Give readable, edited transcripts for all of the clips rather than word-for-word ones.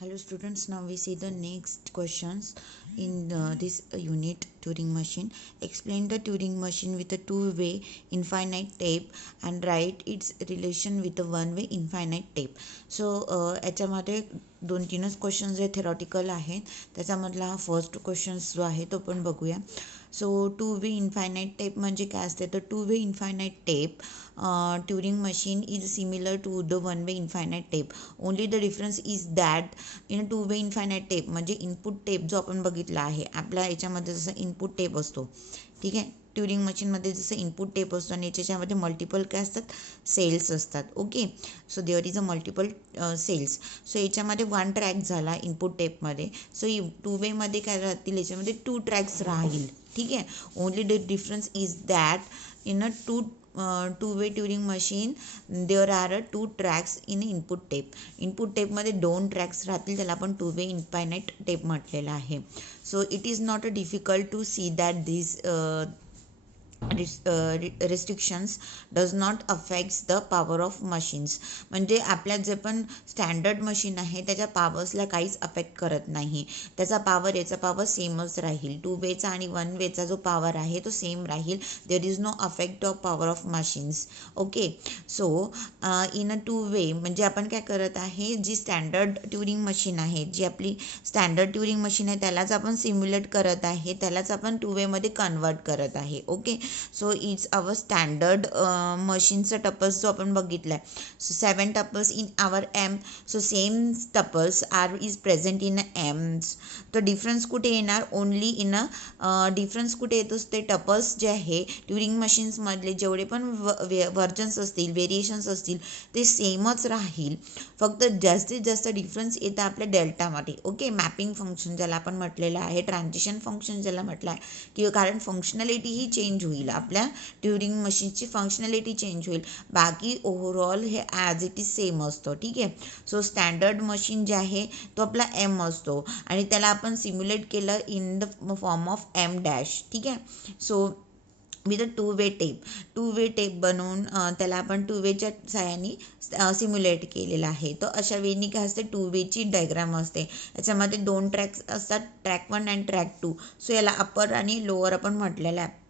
Hello students, now we see the next questions in this unit Turing machine. Explain the Turing machine with a two-way infinite tape and write its relation with a one-way infinite tape. So याच्यामध्ये दोन तीनच question जे theoretical आहेत त्याच्यामधला हा first question जो आहे तो पण बघूया. So two way infinite tape म्हणजे काय असते तर two way infinite tape Turing machine is similar to the one way infinite tape. Only the difference is that in two way infinite tape म्हणजे इनपुट टेप जो आपण बघितला आहे आपल्या याच्यामध्ये जसं इनपुट टेप असतो, ठीक आहे, ट्युरिंग मशीनमध्ये जसं इनपुट टेप असतो आणि याच्यामध्ये मल्टिपल काय असतात, सेल्स असतात. Okay, so there is a multiple cells. So याच्यामध्ये वन ट्रॅक झाला इनपुट टेपमध्ये. सो टू वेमध्ये काय राहतील, याच्यामध्ये टू ट्रॅक्स राहील. ठीक आहे, only the difference is that in a two-way Turing machine there are two tracks in input tape. Input टेपमध्ये दोन ट्रॅक्स राहतील, त्याला आपण टू वे इन्फायनाईट टेप म्हटलेला आहे. So it is not a difficult to see that this restrictions does not affects the power of machines. म्हणजे आपल्या जे पण स्टँडर्ड मशीन आहे त्याच्या पॉवर्सला काहीच अफेक्ट करत नाही. त्याचा पॉवर याचा पॉवर सेमच राहील. टू वेचा आणि वन वेचा जो पॉवर आहे तो सेम राहील. There is no affect of power of machines. Okay, so in a two way म्हणजे आपण काय करत आहे, जी स्टँडर्ड ट्युरिंग मशीन आहे, जी आपली स्टँडर्ड ट्युरिंग मशीन आहे त्यालाच आपण सिम्युलेट करत आहे, त्यालाच आपण टू वेमध्ये कन्वर्ट करत आहे. Okay, so it's our standard मशीनचा टपल्स जो आपण बघितला आहे. So 7 tuples in our M. So same tuples are is present in M's. तर डिफरन्स कुठे येणार, ओनली इन डिफरन्स कुठे येतो, ते टपल्स जे आहे ट्युरिंग मशीन्समधले जेवढे पण व्हर्जन्स असतील, व्हेरिएशन्स असतील ते सेमच राहील. फक्त जास्तीत जास्त डिफरन्स येतं आपल्या डेल्टामध्ये. ओके, मॅपिंग फंक्शन ज्याला आपण म्हटलेलं आहे, ट्रान्झिशन फंक्शन ज्याला म्हटलं आहे, की कारण फंक्शनॅलिटी ही चेंज होईल, आपल्या ट्युरिंग मशीनची फंक्शनॅलिटी चेंज होईल. बाकी ओव्हरऑल हे ॲज इट इज सेम असतं. ठीक आहे, सो स्टँडर्ड मशीन जे आहे तो आपला एम असतो आणि त्याला आपण सिम्युलेट केलं in the form of M dash. ठीक आहे, so with a two way tape बनवून त्याला आपण टू वेच्या सहाय्याने सिम्युलेट केलेलं आहे. तर अशा वेळी काय असते, टू वेची डायग्राम असते. याच्यामध्ये दोन ट्रॅक्स असतात, ट्रॅक 1 आणि ट्रॅक 2. सो याला अपर आणि लोअर आपण म्हटलेलं आहे,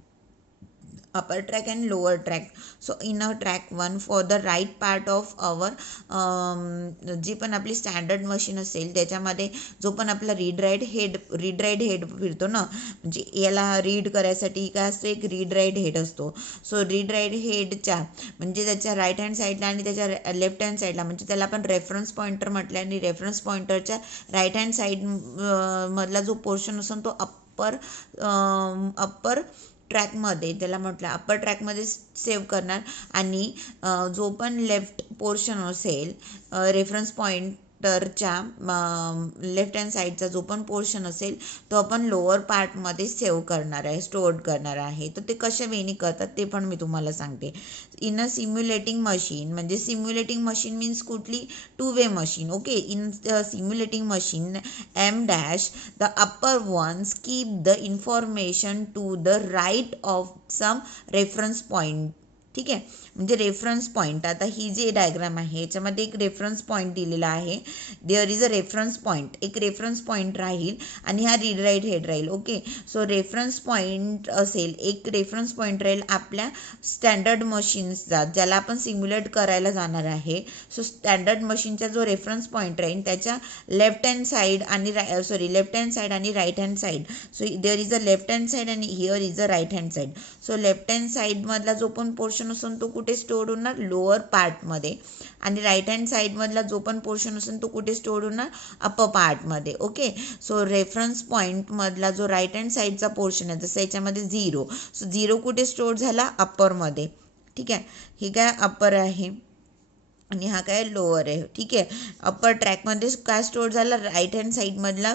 upper track and lower track. So in a track 1 for the right part of our जी पण आपली स्टँडर्ड मशीन असेल त्याच्यामध्ये जो पण आपला रीड राईट हेड फिरतो ना, म्हणजे याला रीड करायसाठी काय असतो, एक रीड राईट हेड असतो. सो रीड राईट हेडच्या म्हणजे त्याच्या राईट हँड साईडला आणि त्याच्या लेफ्ट हँड साईडला, म्हणजे त्याला आपण रेफरन्स पॉईंटर म्हटलं, आणि रेफरन्स पॉईंटरच्या राईट हँड साईड मधला जो पोर्शन असतो तो अप्पर ट्रॅकमध्ये, त्याला म्हटलं अप्पर ट्रॅकमध्ये सेव्ह करणार. आणि जो पण लेफ्ट पोर्शन असेल रेफरन्स पॉईंटरच्या लेफ्ट हँड साईडचा जो पण पोर्शन असेल तो आपण लोअर पार्टमध्ये सेव्ह करणार आहे, स्टोअर करणार आहे. तर ते कशा वेनी करतात ते पण मी तुम्हाला सांगते. इन अ सिम्युलेटिंग मशीन, म्हणजे सिम्युलेटिंग मशीन मीन्स कुठली, two way machine. Okay, in simulating machine M dash the upper ones keep the information to the right of some reference point. ठीक आहे, म्हणजे रेफरन्स पॉईंट, आता ही जी diagram आहे याच्यामध्ये एक reference point दिलेला आहे. There is a reference point, एक रेफरन्स पॉईंट राहील आणि हा रीड राईट हेड राहील. ओके, सो रेफरन्स पॉईंट असेल, एक रेफरन्स पॉईंट राहील आपल्या स्टँडर्ड मशीन्सचा, ज्याला आपण सिम्युलेट करायला जाणार आहे. सो स्टँडर्ड मशीनचा जो रेफरन्स पॉईंट राहील त्याच्या लेफ्ट हँड साईड आणि लेफ्ट हँड साईड आणि right hand side. So there is a left hand side आणि here is a right hand side. So left hand साईडमधला जो पण पोर्शन असेल तो कुठे स्टोअर होणार, लोअर पार्टमध्ये, आणि राईट हँड साईडमधला जो पण पोर्शन असेल तो कुठे स्टोअर होणार, अप्पर पार्टमध्ये. ओके, सो रेफरन्स पॉईंटमधला जो राईट हँड साईडचा पोर्शन आहे, जसं याच्यामध्ये 0, सो 0 कुठे स्टोअर झाला, अप्परमध्ये. ठीक आहे, ही काय अप्पर आहे आणि हा काय लोअर आहे. ठीक आहे, अप्पर ट्रॅकमध्ये काय स्टोअर झाला, राईट हँड साईडमधला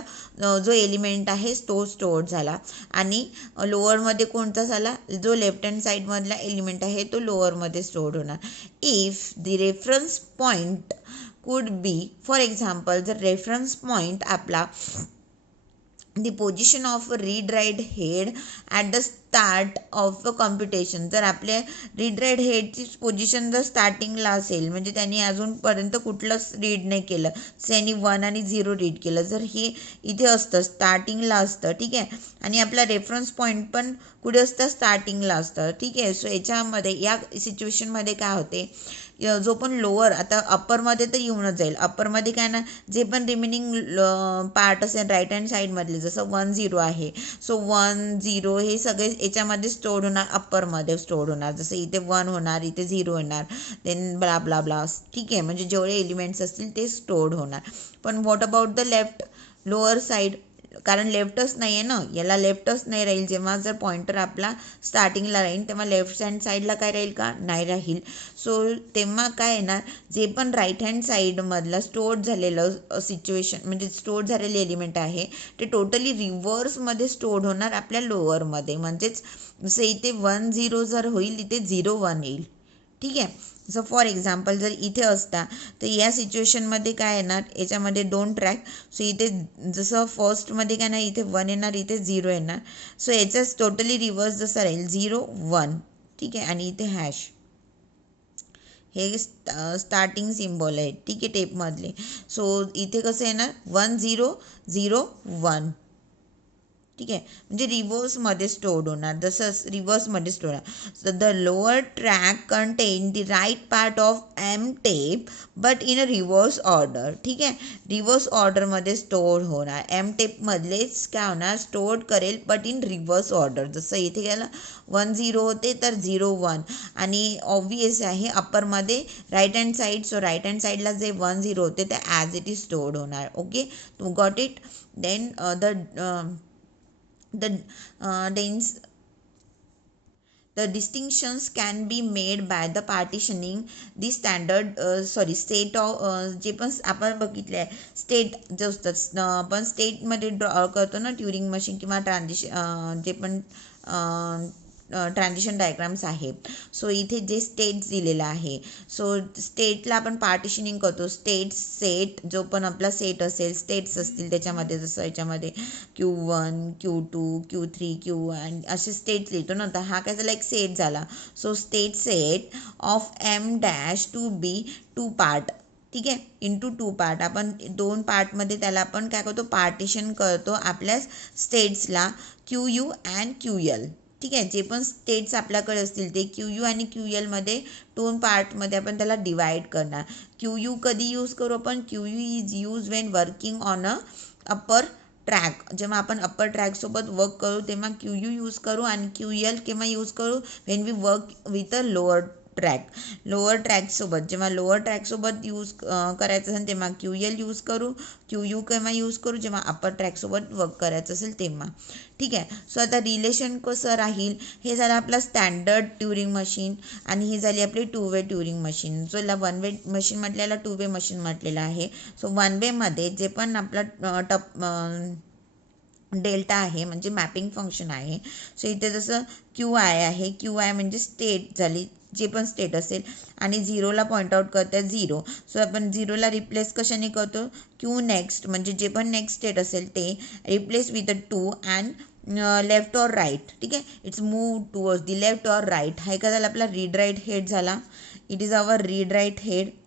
जो एलिमेंट आहे तो स्टोअर झाला, आणि लोअरमध्ये कोणता झाला, जो लेफ्ट हँड साईडमधला एलिमेंट आहे तो लोअरमध्ये स्टोअर होणार. If the reference point could be, for example जर रेफरन्स पॉईंट आपला the position of a read write head at the start of a computation. जर आपल्या रीड राईट हेडची पोझिशन जर स्टार्टिंगला असेल म्हणजे त्यांनी अजूनपर्यंत कुठलंच रीड नाही केलं, त्यांनी 1 आणि 0 रीड केलं, जर हे इथे असतं स्टार्टिंगला असतं, ठीक आहे, आणि आपला रेफरन्स पॉईंट पण कुठे असतं, स्टार्टिंगला असतं, ठीक आहे. सो याच्यामध्ये या सिच्युएशनमध्ये काय होते, जो पण लोअर, आता अप्परमध्ये तर येऊनच जाईल, अप्परमध्ये काय ना, जे पण रिमेनिंग पार्ट असेल राईट हँड साईडमधले, जसं 1 0 आहे, सो 1 0 हे सगळे याच्यामध्ये स्टोअर होणार, अप्परमध्ये स्टोअर होणार, जसं इथे 1 होणार, इथे 0 होणार, देन ब्ला ब्ला ब्ला, ठीक आहे, म्हणजे जेवढे एलिमेंट्स असतील ते स्टोअर होणार. पण what about the left, lower side, कारण लेफ्टच नाही आहे ना, याला लेफ्टच नाही राहील. जेव्हा जर पॉइंटर आपला स्टार्टिंगला राहील तेव्हा लेफ्ट हँड साईडला काय राहील का, नाही राहील. सो तेव्हा काय येणार, जे पण राईट हँड साईडमधलं स्टोअर झालेलं सिच्युएशन म्हणजे स्टोअर झालेले एलिमेंट आहे ते टोटली रिव्हर्समध्ये स्टोअर होणार आपल्या लोअरमध्ये. म्हणजेच जसं इथे 1 0 जर होईल इथे 0 1 येईल, ठीक आहे. जर फॉर एक्झाम्पल जर इथे असता तर या सिच्युएशनमध्ये काय येणार, याच्यामध्ये 2 ट्रॅक, सो इथे जसं फर्स्टमध्ये काय नाही, इथे 1 येणार, इथे 0 येणार, सो याचाच टोटली रिव्हर्स जसं राहील 0 1, ठीक आहे, आणि इथे हॅश, हे स्टार्टिंग सिम्बॉल आहे, ठीक आहे, टेपमधले. सो इथे कसं येणार 1 0 0 1, ठीक आहे, म्हणजे रिव्हर्समध्ये स्टोअर्ड होणार, जसं रिव्हर्समध्ये स्टोअर आहे. So the lower track contain the right part of M tape but in a reverse order, ठीक आहे, रिव्हर्स ऑर्डरमध्ये स्टोअर होणार, एम टेपमधलेच काय होणार, स्टोअर करेल बट इन रिव्हर्स ऑर्डर. जसं इथे गेलं 1 0 होते तर 0 1, आणि ऑब्वियस आहे अप्परमध्ये right hand side, so right hand साईडला जे 1 0 होते ते ॲज इट इज स्टोअर्ड होणार. Okay, to got it. Then the distinctions can be made by the partitioning the standard state of जे पण आपण बघितले आहे स्टेट जे असतात, आपण स्टेटमध्ये ड्रॉ करतो ना ट्युरिंग मशीन किंवा ट्रान्झिशन, जे पण ट्रान्झिशन डायग्राम्स आहे. सो इथे जे स्टेट्स दिलेलं आहे, सो स्टेटला आपण पार्टिशनिंग करतो, स्टेट सेट, जो पण आपला सेट असेल, स्टेट्स असतील त्याच्यामध्ये, जसं याच्यामध्ये Q1 Q2 Q3 Q1 असे स्टेट्स लिहितो ना, तर हा काय झाला, एक सेट झाला. So state set of M dash to be 2 part, ठीक आहे, इंटू 2 पार्ट, आपण 2 पार्टमध्ये त्याला आपण काय करतो, पार्टिशन करतो आपल्या स्टेट्सला QU अँड QL, ठीक आहे. जे पण स्टेट्स आपल्याकडे असतील ते QU आणि QLमध्ये 2 पार्टमध्ये आपण त्याला डिवाइड करणार. QU कधी यूज करू आपण, QU is use Wien working on a upper track, जेव्हा आपण अप्पर ट्रॅकसोबत वर्क करू तेव्हा QU यूज करू, आणि QL केव्हा यूज करू, when we work with a lower track, lower ट्रॅकसोबत, जेव्हा लोअर ट्रॅकसोबत यूज करायचं असेल तेव्हा QL यूज करू, QU केव्हा यूज करू, जेव्हा अप्पर ट्रॅकसोबत वर्क करायचं असेल तेव्हा, ठीक आहे. सो आता रिलेशन कसं राहील, हे झालं आपलं स्टँडर्ड ट्युरिंग मशीन, आणि ही झाली आपली 2 वे ट्युरिंग मशीन. सो याला 1 वे मशीन म्हटलेला, 2 वे मशीन म्हटलेलं आहे. सो 1 वेमध्ये जे पण आपला डेल्टा आहे म्हणजे मॅपिंग फंक्शन आहे. सो इथे जसं QI आहे, QI म्हणजे स्टेट झाली, जे पण स्टेट असेल, आणि 0ला पॉईंट आउट करते 0. सो आपण 0ला रिप्लेस कशाने करतो, Q नेक्स्ट, म्हणजे जे पण नेक्स्ट स्टेट असेल ते replace with a 2 and left or right, ठीक आहे, it's move towards the left or right. हा काय झाला आपला रीड राईट हेड झाला, it is our read write head.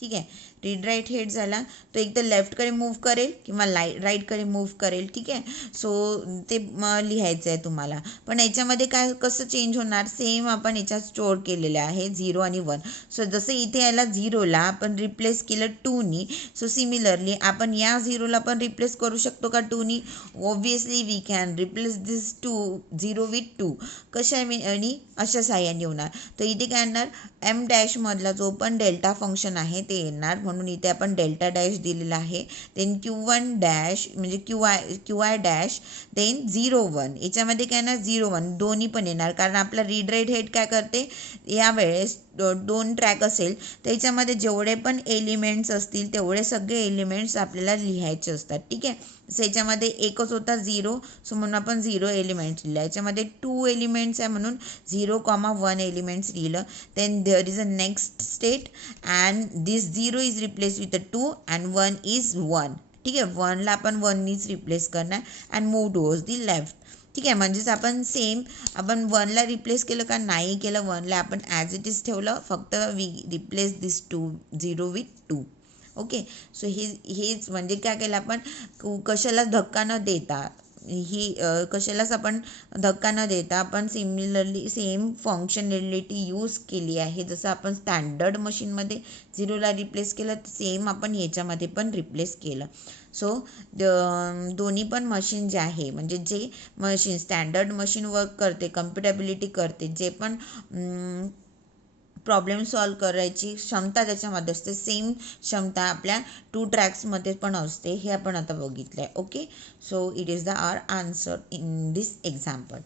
ठीक आहे, रीड राईट हेड झाला, तो एक तर लेफ्टकडे मूव्ह करेल किंवा राईटकडे मूव्ह करेल, ठीक आहे. सो ते लिहायचं आहे तुम्हाला. पण याच्यामध्ये काय कसं चेंज होणार, सेम आपण याच्यात स्टोअर केलेलं आहे 0 आणि 1. सो जसं इथे याला 0ला आपण रिप्लेस केलं 2नी, सो सिमिलरली आपण या 0ला पण रिप्लेस करू शकतो का 2नी, obviously we can replace this 0 with 2. कशा आणि अशा साह्याने होणार. तर इथे काय येणार, M डॅशमधला जो पण डेल्टा फंक्शन आहे ते येणार, म्हणून इथे आपण डेल्टा डॅश दिलेला आहे. देन Q1 डॅश म्हणजे QI डॅश, देन 0 1, याच्यामध्ये काय येणार 0 1 दोन्ही पण येणार, कारण आपला रीड राईट हेड काय करते, यावेळेस 2 ट्रॅक असेल त्याच्यामध्ये जेवढे पण एलिमेंट्स असतील तेवढे सगळे एलिमेंट्स आपल्याला लिहायचे असतात, ठीक आहे. याच्यामध्ये एकच होता 0, सो म्हणून आपण 0 एलिमेंट्स लिहिलं. याच्यामध्ये 2 एलिमेंट्स आहे म्हणून 0,1 एलिमेंट्स लिहिलं. Then there is a next state and this 0 is replace with 2 and 1 is 1. ठीक आहे, 1ला आपण 1नीच रिप्लेस करणार and move towards the left. ठीक आहे, म्हणजेच आपण सेम आपण 1ला रिप्लेस केलं का नाही केलं, 1ला आपण ॲज इट इज ठेवलं, फक्त we replace this 0 with 2. Okay, so हेच म्हणजे काय केलं आपण, कशाला धक्का न देता कशालाच आपण धक्का न देता आपण सिमिलरली सेम फंक्शनॅलिटी यूज केली आहे. जसं आपण स्टँडर्ड मशीनमध्ये 0ला रिप्लेस केलं, सेम आपण ह्याच्यामध्ये पण रिप्लेस केलं. सो दोन्ही पण मशीन जे आहे, म्हणजे जे मशीन स्टँडर्ड मशीन वर्क करते, कम्पॅटेबिलिटी करते, जे पण प्रॉब्लेम सॉल्व करायची क्षमता त्याच्यामध्ये असते, सेम क्षमता आपल्या 2 ट्रॅक्समध्ये पण असते. हे आपण आता बघितलं आहे. Okay, so it is the our answer in this example.